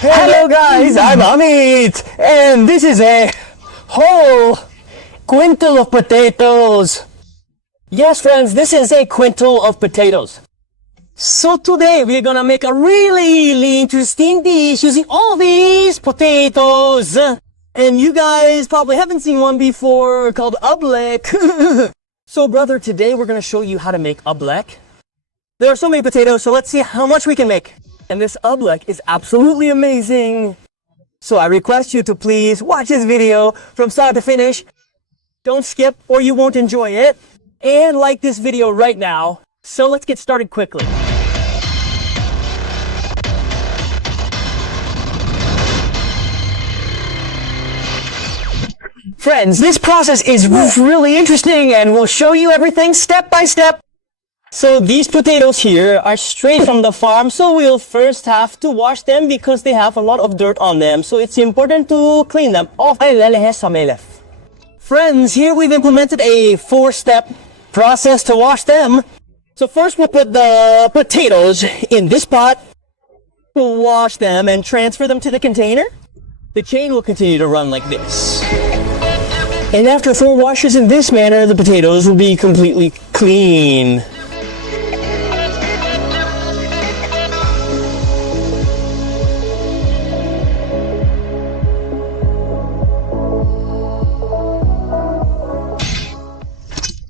Hello guys, I'm Amit, and this is a whole quintal of potatoes. Yes friends, this is a quintal of potatoes. So today we're gonna make a really interesting dish using all these potatoes. And you guys probably haven't seen one before called Oobleck. So brother, today we're gonna show you how to make Oobleck. There are so many potatoes, so let's see how much we can make. And this Oobleck is absolutely amazing. So I request you to please watch this video from start to finish. Don't skip or you won't enjoy it. And like this video right now. So let's get started quickly. Friends, this process is really interesting and we'll show you everything step by step. So these potatoes here are straight from the farm, so we'll first have to wash them because they have a lot of dirt on them. So it's important to clean them off. Friends, here we've implemented a 4-step process to wash them. So first we'll put the potatoes in this pot. We'll wash them and transfer them to the container. The chain will continue to run like this. And after 4 washes in this manner, the potatoes will be completely clean.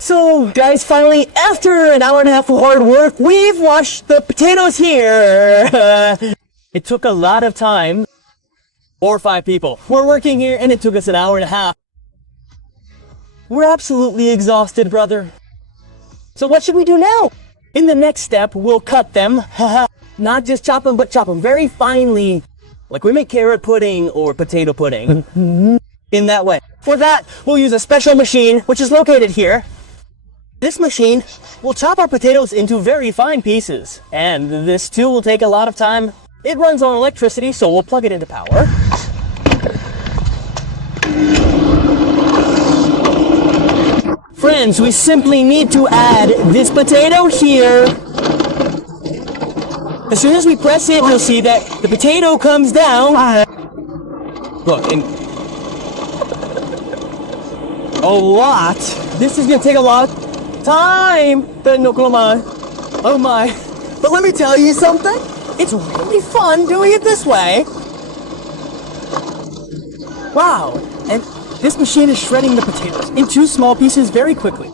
So guys, finally, after an hour and a half of hard work, we've washed the potatoes here. It took a lot of time. 4 or 5 people were working here and it took us an hour and a half. We're absolutely exhausted, brother. So what should we do now? In the next step, we'll cut them. Not just chop them, but chop them very finely. Like we make carrot pudding or potato pudding. In that way. For that, we'll use a special machine, which is located here. This machine will chop our potatoes into very fine pieces. And this too will take a lot of time. It runs on electricity, so we'll plug it into power. Friends, we simply need to add this potato here. As soon as we press it, you'll see that the potato comes down. Look, and a lot. This is gonna take a lot of time. Oh my. But let me tell you something. It's really fun doing it this way. Wow. And this machine is shredding the potatoes into small pieces very quickly.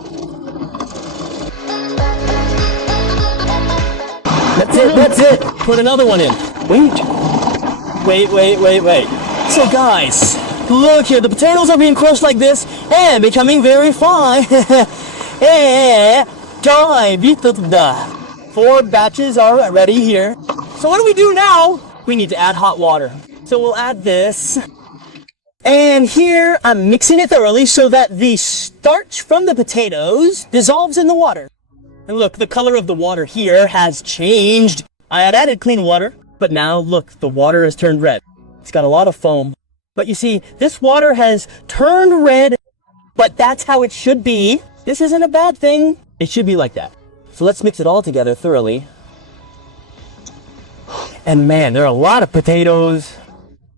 That's it. Put another one in. Wait. So guys, look here, the potatoes are being crushed like this and becoming very fine. 4 batches are ready here. So what do we do now? We need to add hot water. So we'll add this. And here I'm mixing it thoroughly so that the starch from the potatoes dissolves in the water. And look, the color of the water here has changed. I had added clean water, but now look, the water has turned red. It's got a lot of foam. But you see, this water has turned red, but that's how it should be. This isn't a bad thing. It should be like that. So let's mix it all together thoroughly. And man, there are a lot of potatoes.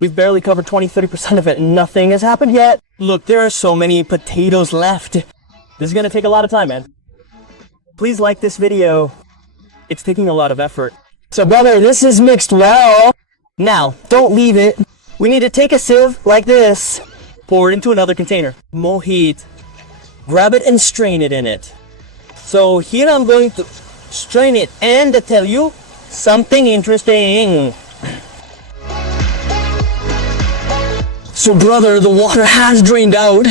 We've barely covered 20-30% of it and nothing has happened yet. Look, there are so many potatoes left. This is gonna take a lot of time, man. Please like this video. It's taking a lot of effort. So brother, this is mixed well. Now, don't leave it. We need to take a sieve like this. Pour it into another container. Mohit. Grab it and strain it in it. So here I'm going to strain it and to tell you something interesting. So brother, the water has drained out,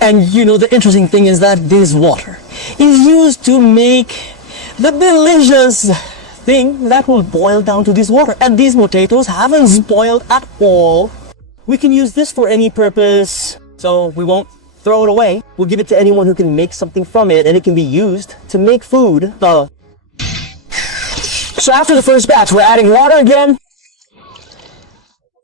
and you know the interesting thing is that this water is used to make the delicious thing that will boil down to this water, and these potatoes haven't spoiled at all. We can use this for any purpose, so we won't throw it away. We'll give it to anyone who can make something from it, and it can be used to make food. So after the first batch, we're adding water again.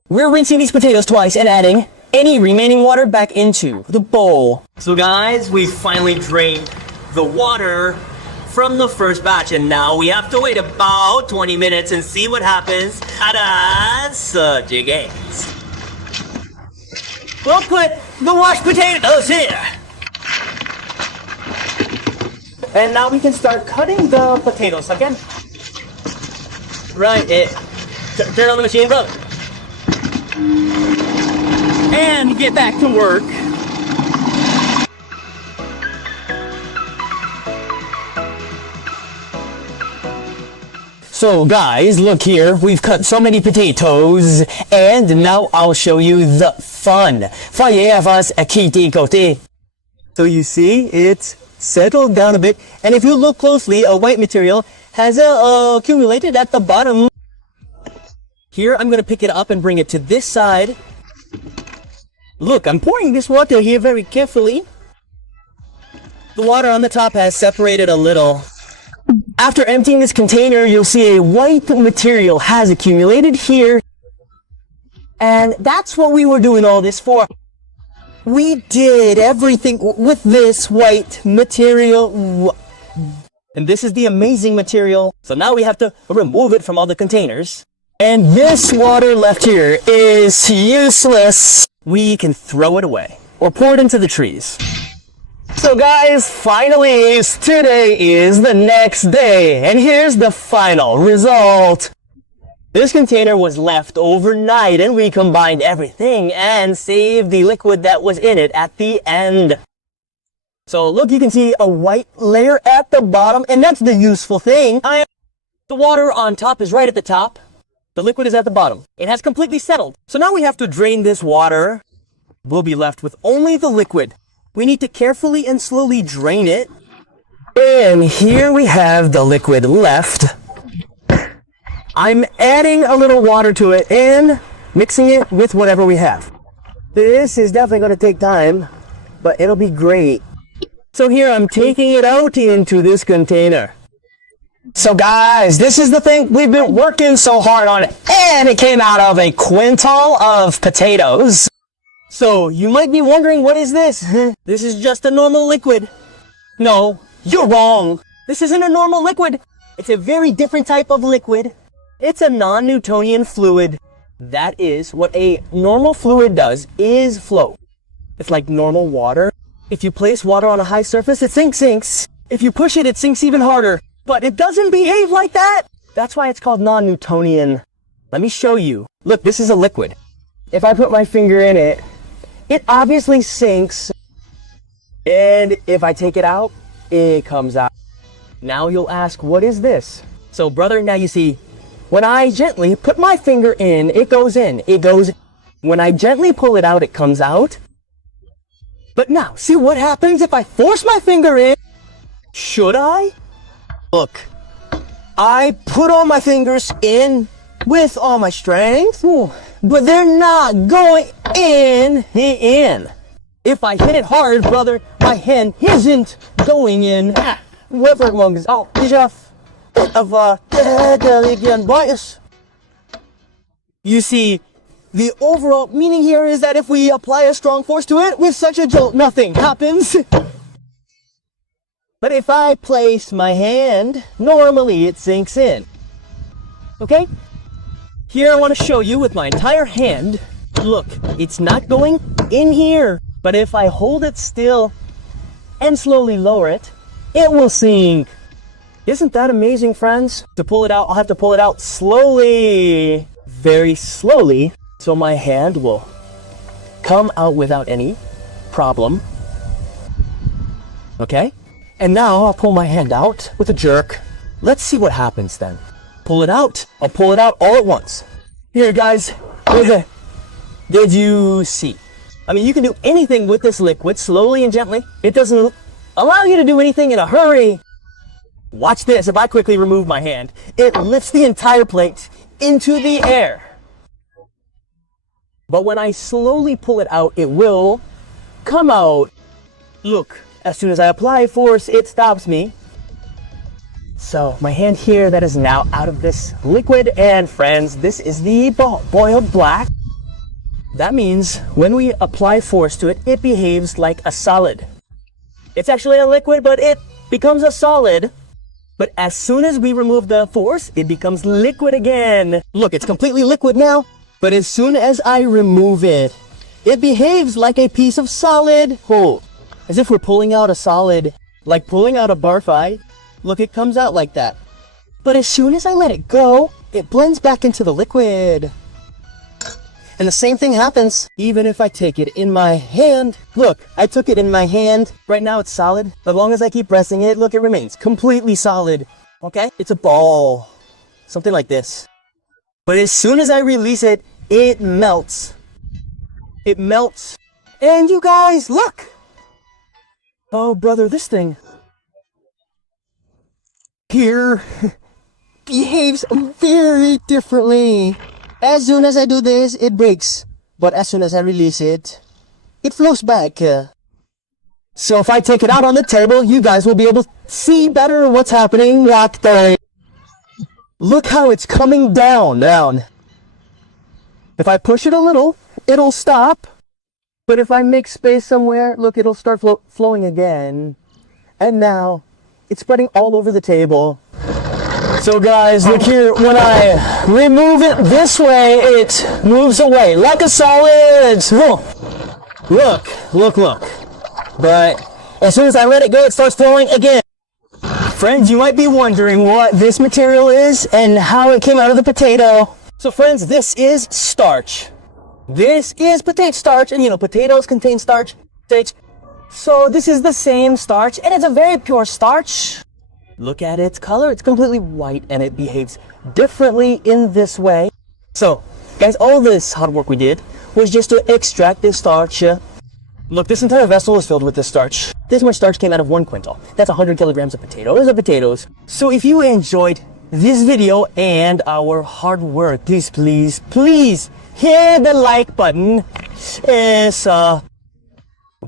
We're rinsing these potatoes twice and adding any remaining water back into the bowl. So guys, we finally drained the water from the first batch, and now we have to wait about 20 minutes and see what happens at subject eggs. We'll put the washed potatoes here. And now we can start cutting the potatoes again. Right, turn on the machine, brother. And get back to work. So guys, look here, we've cut so many potatoes, and now I'll show you the fun. So you see, it's settled down a bit, and if you look closely, a white material has accumulated at the bottom. Here, I'm gonna pick it up and bring it to this side. Look, I'm pouring this water here very carefully. The water on the top has separated a little. After emptying this container, you'll see a white material has accumulated here. And that's what we were doing all this for. We did everything with this white material. And this is the amazing material. So now we have to remove it from all the containers. And this water left here is useless. We can throw it away or pour it into the trees. So guys, finally, today is the next day, and here's the final result. This container was left overnight, and we combined everything and saved the liquid that was in it at the end. So look, you can see a white layer at the bottom, and that's the useful thing. The water on top is right at the top. The liquid is at the bottom. It has completely settled. So now we have to drain this water. We'll be left with only the liquid. We need to carefully and slowly drain it. And here we have the liquid left. I'm adding a little water to it and mixing it with whatever we have. This is definitely going to take time, but it'll be great. So here I'm taking it out into this container. So guys, this is the thing we've been working so hard on, and it came out of a quintal of potatoes. So, you might be wondering, what is this? This is just a normal liquid. No, you're wrong. This isn't a normal liquid. It's a very different type of liquid. It's a non-Newtonian fluid. That is what a normal fluid does, is flow. It's like normal water. If you place water on a high surface, it sinks. If you push it, it sinks even harder. But it doesn't behave like that. That's why it's called non-Newtonian. Let me show you. Look, this is a liquid. If I put my finger in it, it obviously sinks, and if I take it out, it comes out. Now you'll ask, what is this? So brother, now you see, when I gently put my finger in, it goes in. It goes, when I gently pull it out, it comes out. But now, see what happens if I force my finger in? Should I? Look, I put all my fingers in with all my strength. But they're not going in. If I hit it hard, brother, my hand isn't going in. You see, the overall meaning here is that if we apply a strong force to it with such a jolt, nothing happens. But if I place my hand, normally it sinks in. Okay? Here I want to show you with my entire hand. Look, it's not going in here. But if I hold it still and slowly lower it, it will sink. Isn't that amazing, friends? To pull it out, I'll have to pull it out slowly. Very slowly. So my hand will come out without any problem. Okay? And now I'll pull my hand out with a jerk. Let's see what happens then. Pull it out. I'll pull it out all at once. Here, guys. Did you see? I mean, you can do anything with this liquid, slowly and gently. It doesn't allow you to do anything in a hurry. Watch this. If I quickly remove my hand, it lifts the entire plate into the air. But when I slowly pull it out, it will come out. Look, as soon as I apply force, it stops me. So my hand here, that is now out of this liquid, and friends, this is the boiled black. That means when we apply force to it, it behaves like a solid. It's actually a liquid, but it becomes a solid But as soon as we remove the force, it becomes liquid again. Look, it's completely liquid now. But as soon as I remove it, it behaves like a piece of solid. Oh, as if we're pulling out a solid, like pulling out a barfly. Look, it comes out like that. But as soon as I let it go, it blends back into the liquid. And the same thing happens even if I take it in my hand. Look, I took it in my hand. Right now it's solid. As long as I keep pressing it, look, it remains completely solid. Okay? It's a ball. Something like this. But as soon as I release it, it melts. It melts. And you guys, look! Oh, brother, this thing here behaves very differently. As soon as I do this, it breaks. But as soon as I release it, it flows back. So if I take it out on the table, you guys will be able to see better what's happening back there. Look how it's coming down. If I push it a little, it'll stop. But if I make space somewhere, look, it'll start flowing again. And now, it's spreading all over the table. So guys, look here, when I remove it this way, it moves away like a solid. Look. But as soon as I let it go, it starts flowing again. Friends, you might be wondering what this material is and how it came out of the potato. So friends, this is starch. This is potato starch, and you know, potatoes contain starch. So this is the same starch, and it's a very pure starch. Look at its color, it's completely white, and it behaves differently in this way. So, guys, all this hard work we did was just to extract this starch. Look, this entire vessel is filled with this starch. This much starch came out of 1 quintal. That's 100 kilograms of potatoes. So if you enjoyed this video and our hard work, please hit the like button.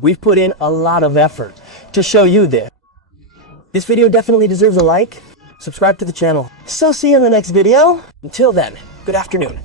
We've put in a lot of effort to show you this. This video definitely deserves a like. Subscribe to the channel. So see you in the next video. Until then, good afternoon.